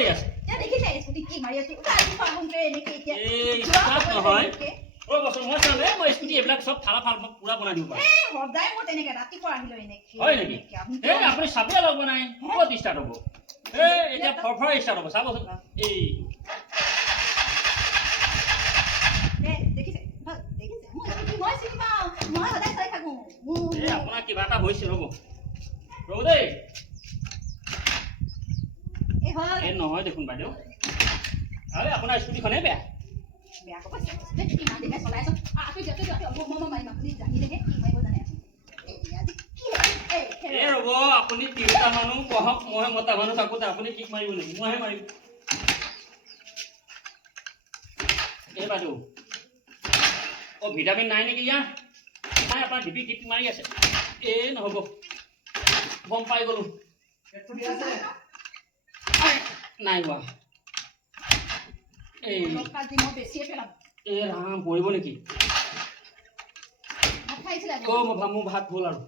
কৰি আছে দেখিছে স্কুটি কি মাৰি আছে গাড়ী পাহোঁতে এনেকে এতিয়া এই স্কুটি নহয় ও বছৰ মই চালে মই স্কুটি এইবিলাক সব থালা ফাল পুৰা বনাই দিব পাৰো সদায় মই তেনেকে ৰাতিপুৱা আহিলো এনেকে হয় নেকি এই আপুনি চাবি লগ বনাই ক'ত ষ্টাৰ্ট হ'ব এই এতিয়া ফৰফৰ ষ্টাৰ্ট হ'ব চাবচোন এই দেখিছে দেখিছে মই চিনি পাওঁ মই সদায় চাই থাকোঁ এই আপোনাৰ কিবা এটা হৈছে ৰ'ব ৰ'ব দেই এই নহয় দেখোন বাইদেউ আৰে আপোনাৰ স্কুটিখনেই বেয়া বেয়া ক'ব ইমান দিনে চলাইছ মাৰিম আপুনি জানিলেহে কি মাৰিব জানে এই ৰ'ব আপুনি তিনিটা মানুহ বহক মই মতা মানুহ থাকোঁতে আপুনি কিক মাৰিব নেকি মইহে মাৰিম এই বাইদেউ অ' ভিটামিন নাই নেকি ইয়াৰ নাই আপোনাৰ ডিপি কিক মাৰি আছে এই নহ'ব গম পাই গ'লোঁ নাই হোৱা এই ৰাম পৰিব নেকি মোৰ ভাত হ'ল আৰু